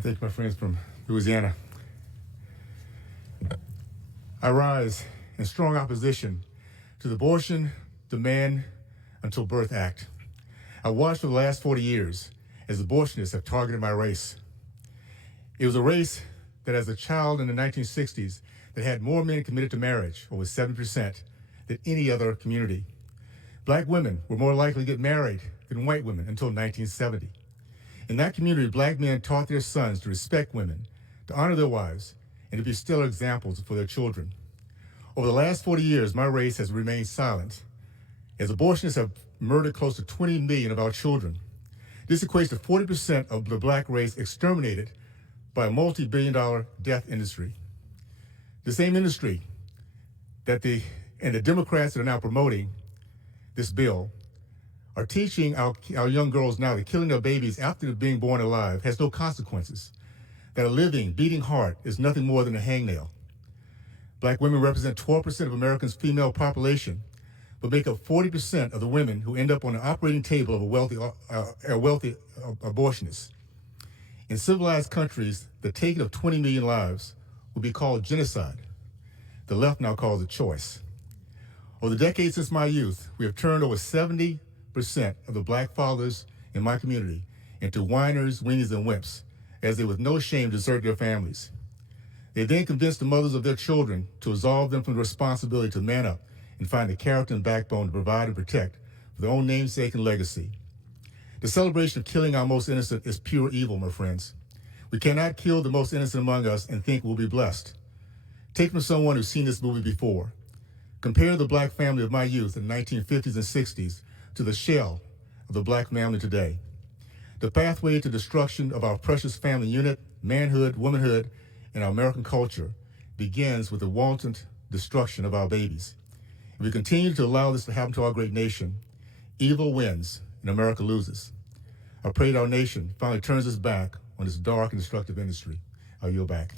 I thank my friends from Louisiana. I rise in strong opposition to the Abortion Demand Until Birth Act. I watched for the last 40 years as abortionists have targeted my race. It was a race that as a child in the 1960s that had more men committed to marriage, over 7%, than any other community. Black women were more likely to get married than white women until 1970. In that community, black men taught their sons to respect women, to honor their wives, and to be stellar examples for their children. Over the last 40 years, my race has remained silent, as abortionists have murdered close to 20 million of our children. This equates to 40% of the black race exterminated by a multi-billion-dollar death industry. The same industry that the Democrats that are now promoting this bill are teaching our young girls now that killing their babies after being born alive has no consequences, that a living, beating heart is nothing more than a hangnail. Black women represent 12% of America's female population, but make up 40% of the women who end up on the operating table of a wealthy abortionist. In civilized countries, the taking of 20 million lives would be called genocide. The left now calls it choice. Over the decades since my youth, we have turned over 70% of the black fathers in my community into whiners, weenies, and wimps, as they with no shame desert their families. They then convince the mothers of their children to absolve them from the responsibility to man up and find the character and backbone to provide and protect for their own namesake and legacy. The celebration of killing our most innocent is pure evil, my friends. We cannot kill the most innocent among us and think we'll be blessed. Take from someone who's seen this movie before. Compare the black family of my youth in the 1950s and 60s to the shell of the black family today. The pathway to destruction of our precious family unit, manhood, womanhood, and our American culture begins with the wanton destruction of our babies. If we continue to allow this to happen to our great nation, evil wins and America loses. I pray that our nation finally turns its back on this dark and destructive industry. I'll yield back.